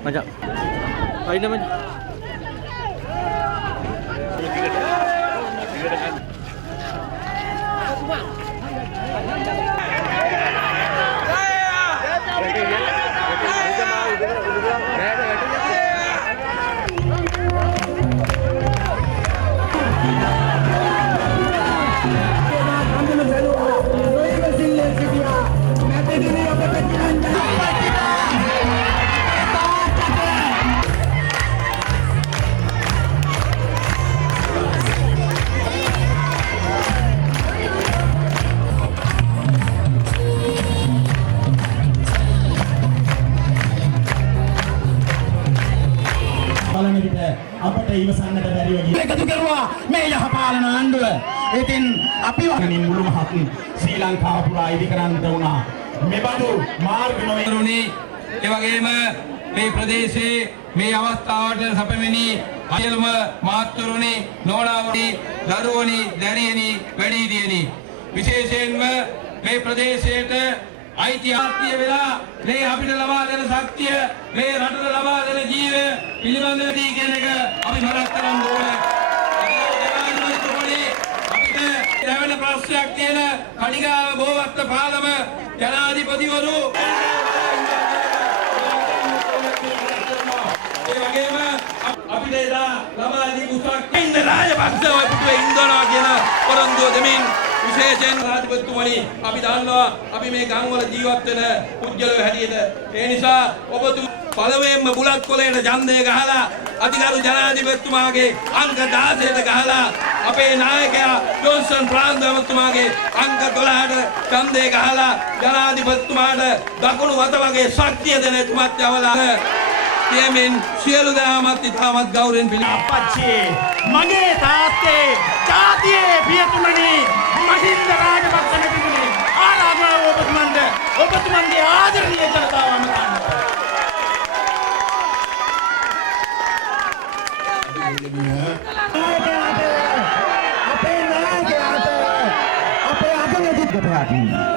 Macam. Ini macam. අපට ඉවසන්නට බැරිව ගියා. එකතු කරුවා මේ යහපාලන ආණ්ඩුව. ඉතින් අපි වගනින් මුළු මහත් ශ්‍රී ලංකාව පුරා ඉදි කරන්නට වුණා. මෙබඳු මාර්ග නොවේරුණි. ඒ වගේම මේ ප්‍රදේශයේ මේ අවස්ථාවට සැපෙමිනි අයලම මාත්තුරුනි නෝනාවනි දරුවනි දැරියනි වැඩිහිටියනි විශේෂයෙන්ම මේ ප්‍රදේශයට ඓතිහාසික වෙලා මේ අපිට ලබා දෙන ශක්තිය මේ රටට ලබා දෙන ජීවය පිළිබඳව දී කියන එක අපි මතක් කරගන්න ඕනේ. අපිට දැවෙන ප්‍රශ්නයක් තියෙන කණිගාව බෝවත්ත පාලම ජනාධිපතිවරු ඒ වගේම අපිට එදා ලබා දීපු ඉන්ද රාජපක්ෂව පිටුවේ ඉන්දනවා කියන පොරොන්දුව දෙමින් විශේෂයෙන් රාජපතිතුමනි අපි දන්නවා අපි මේ ගම්වල ජීවත් වෙන පුජ්‍යලෝ හැටියට ඒ නිසා ඔබතුමා පළවෙනිම බුලත් කොලේට ඡන්දය ගහලා අධිකාරු ජනාධිපතිතුමාගේ අංක 16ට ගහලා අපේ නායකයා ජොන්සන් ප්‍රාන්තමතුමාගේ අංක 12ට ඡන්දය ගහලා ජනාධිපතිතුමාට දකුණු වත වගේ ශක්තිය දෙන තුමත් යවලා යමින් සියලු දෙනාමත් ඉතාමත් ගෞරවයෙන් පිළිගන්නවා. අපච්චි මගේ තාත්තේ ජාතියේ පියතුමනි මහින්ද රාජපක්ෂ මෙතුමනි ආරාධනාව ඔබතුමන්ගේ ආදරණීය ජනතාවම අපේ නායකයාට අපේ අගමැතිතුමාට